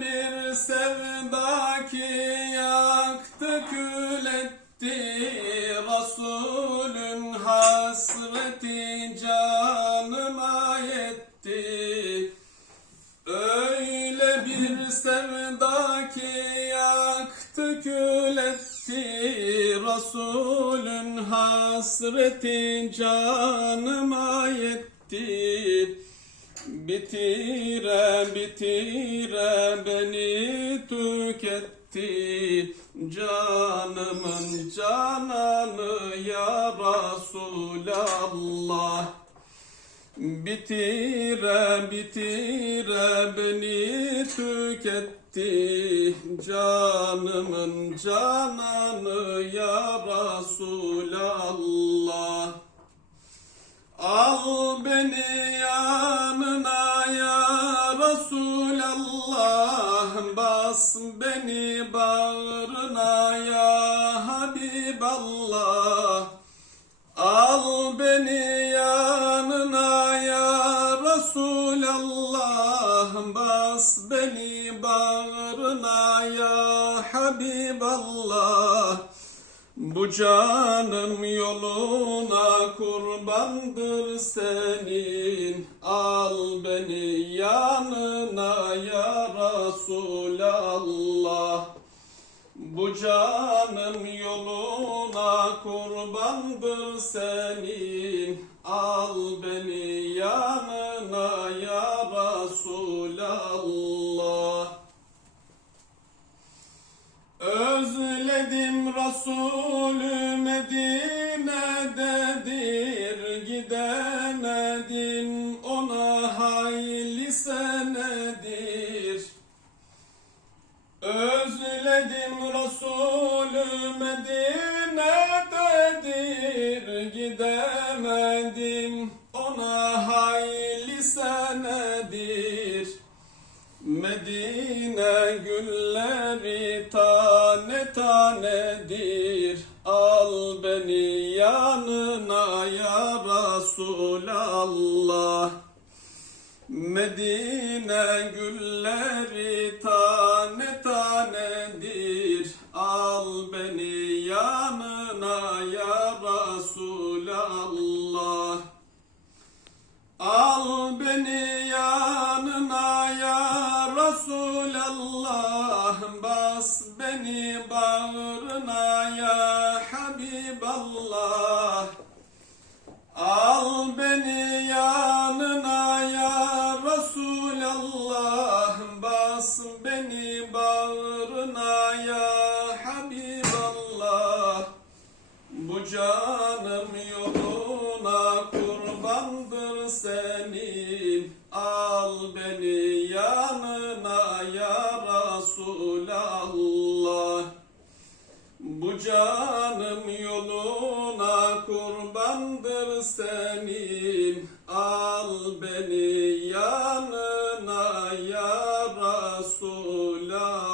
bir sevda ki yaktı kül etti Resulün hasreti canıma yetti. Öyle bir sevda ki yaktı kül etti Resulün hasreti canıma yetti Bitire bitire beni tüketti. Canımın cananı ya Resulallah. Bitire bitire beni tüketti. Canımın cananı ya Resulallah. Al beni Resulallah Bas beni bağrına ya Habiballah. Al beni yanına ya Resulallah Bas beni bağrına ya Habiballah. Bu canım yoluna kurbandır senin Bu canım yoluna kurbandır senin. Al beni yanına ya Resulallah. Özledim Resulü Medine'dedir Gidemedim Özledim Resulü Medine'dedir Gidemedim? Ona hayli senedir Medine gülleri tane tanedir. Al beni yanına ya Resulallah. Medine gülleri Beni yanına ya Resulallah. Bas beni bağrına Allah. Bu canım yoluna kurbandır senin. Al beni yanına ya Resulallah.